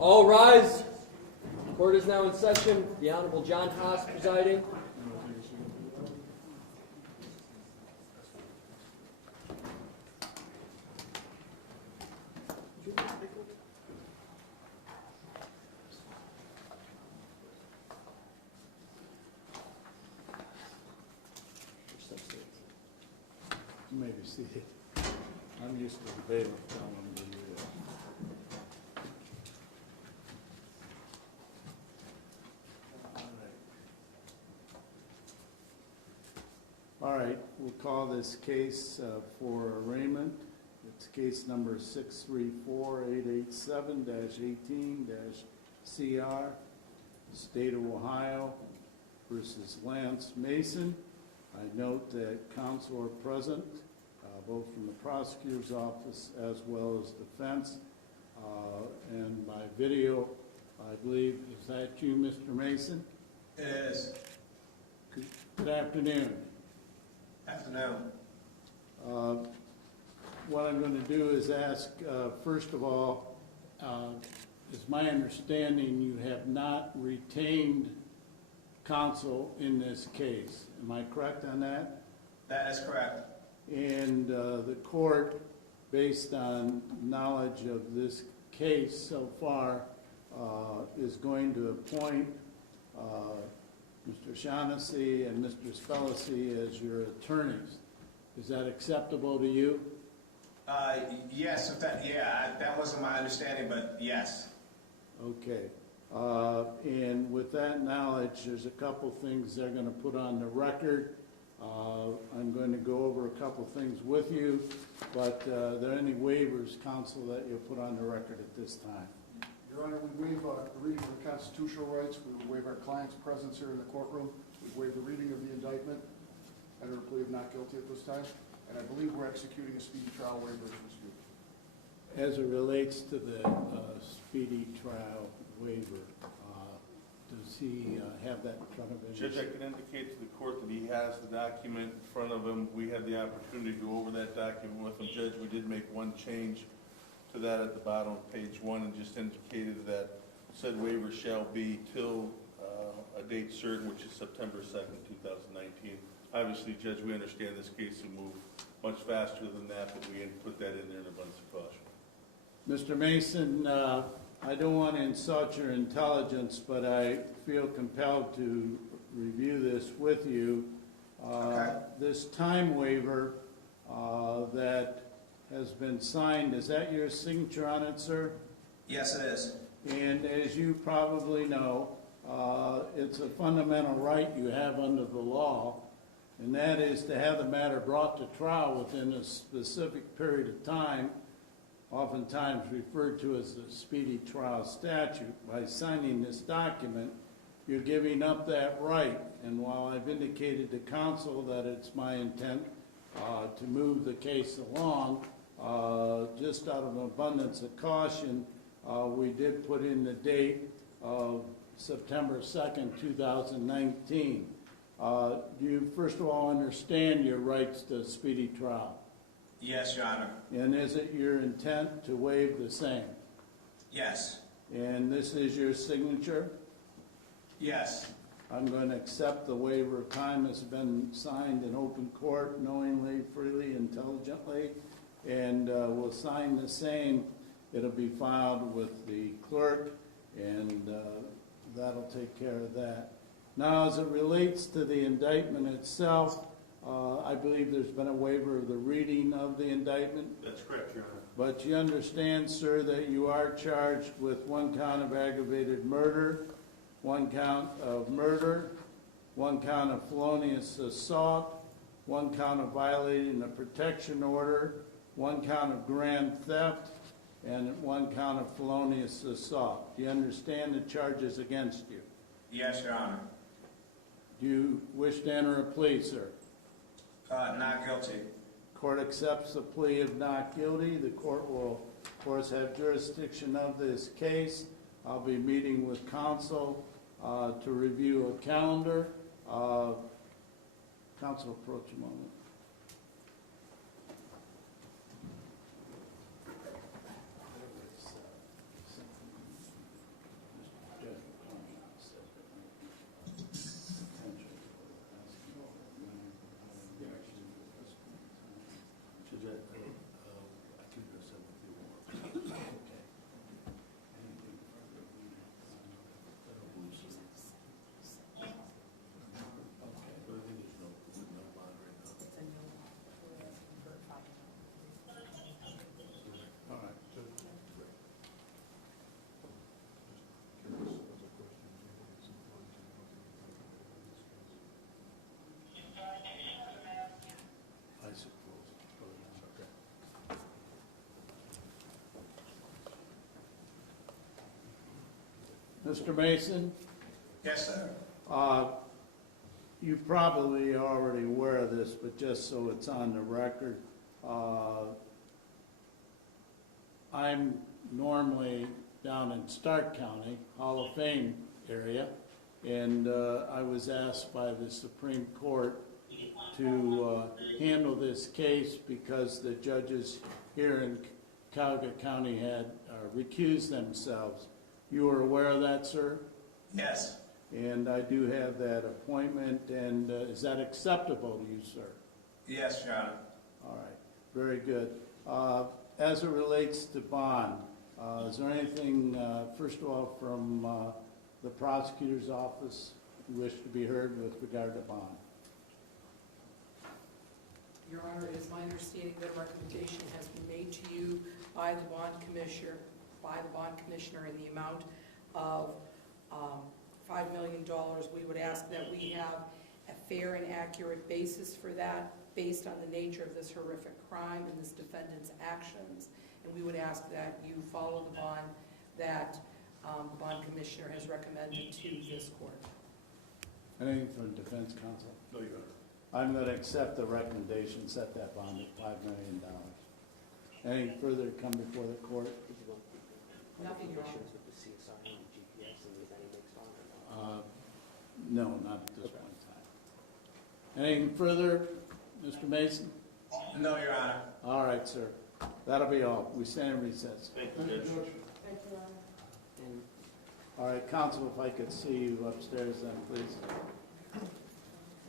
All rise. Court is now in session. The Honorable John Haas presiding. You may be seated. I'm used to the bailiff telling them to do that. All right, we'll call this case for arraignment. It's case number 634-887-18-CR, State of Ohio versus Lance Mason. I note that counsel are present, both from the prosecutor's office as well as defense. And by video, I believe, is that you, Mr. Mason? It is. Good afternoon. Afternoon. What I'm going to do is ask, first of all, is my understanding you have not retained counsel in this case. Am I correct on that? That is correct. And the court, based on knowledge of this case so far, is going to appoint Mr. Shaughnessy and Mr. Spellacy as your attorneys. Is that acceptable to you? Yes, that wasn't my understanding, but yes. Okay. And with that knowledge, there's a couple things they're going to put on the record. I'm going to go over a couple things with you, but are there any waivers, counsel, that you'll put on the record at this time? Your Honor, we waive the reading of the constitutional rights. We waive our client's presence here in the courtroom. We waive the reading of the indictment. Enter a plea of not guilty at this time. And I believe we're executing a speedy trial waiver as we speak. As it relates to the speedy trial waiver, does he have that in front of him? Judge, I can indicate to the court that he has the document in front of him. We had the opportunity to go over that document with him. Judge, we did make one change to that at the bottom of page 1 and just indicated that said waiver shall be till a date certain, which is September 2nd, 2019. Obviously, Judge, we understand this case will move much faster than that, but we put that in there in abundance of caution. Mr. Mason, I don't want to insult your intelligence, but I feel compelled to review this with you. Okay. This time waiver that has been signed, is that your signature on it, sir? Yes, it is. And as you probably know, it's a fundamental right you have under the law, and that is to have the matter brought to trial within a specific period of time, oftentimes referred to as the speedy trial statute. By signing this document, you're giving up that right. And while I've indicated to counsel that it's my intent to move the case along, just out of abundance of caution, we did put in the date of September 2nd, 2019. Do you first of all understand your rights to speedy trial? Yes, Your Honor. And is it your intent to waive the same? Yes. And this is your signature? Yes. I'm going to accept the waiver of time has been signed in open court, knowingly, freely, intelligently, and we'll sign the same. It'll be filed with the clerk, and that'll take care of that. Now, as it relates to the indictment itself, I believe there's been a waiver of the reading of the indictment. That's correct, Your Honor. But you understand, sir, that you are charged with 1 count of aggravated murder, 1 count of murder, 1 count of felonious assault, 1 count of violating a protection order, 1 count of grand theft, and 1 count of felonious assault. Do you understand the charges against you? Yes, Your Honor. Do you wish to enter a plea, sir? Not guilty. Court accepts the plea of not guilty. The court will, of course, have jurisdiction of this case. I'll be meeting with counsel to review a calendar. Counsel, approach a moment. Mr. Mason, Yes, sir. you probably are already aware of this, but just so it's on the record, I'm normally down in Stark County, Hall of Fame area, and I was asked by the Supreme Court to handle this case because the judges here in Cuyahoga County had recused themselves. You are aware of that, sir? Yes. And I do have that appointment, and is that acceptable to you, sir? Yes, Your Honor. All right, very good. As it relates to bond, is there anything, first of all, from the prosecutor's office you wish to be heard with regard to bond? Your Honor, it is my understanding that a recommendation has been made to you by the bond commissioner, in the amount of $5 million. We would ask that we have a fair and accurate basis for that, based on the nature of this horrific crime and this defendant's actions. And we would ask that you follow the bond that the bond commissioner has recommended to this court. Anything from the defense counsel? No, Your Honor. I'm going to accept the recommendation, set that bond at $5 million. Anything further to come before the court? Nothing, Your Honor. With the CSI and GPS and if any makes bond or not? No, not at this point in time. Anything further, Mr. Mason? No, Your Honor. All right, sir. That'll be all. We stand in recess. Thank you, Judge. And All right, counsel, if I could see you upstairs then, please.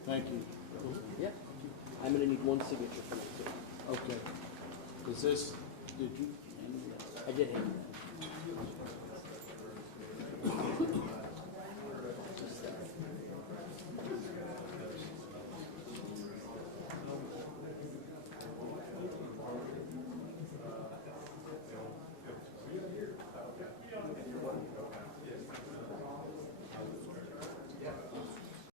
Thank you. yeah, I'm gonna need one signature from you too. Okay. Is this, did you? I did have that.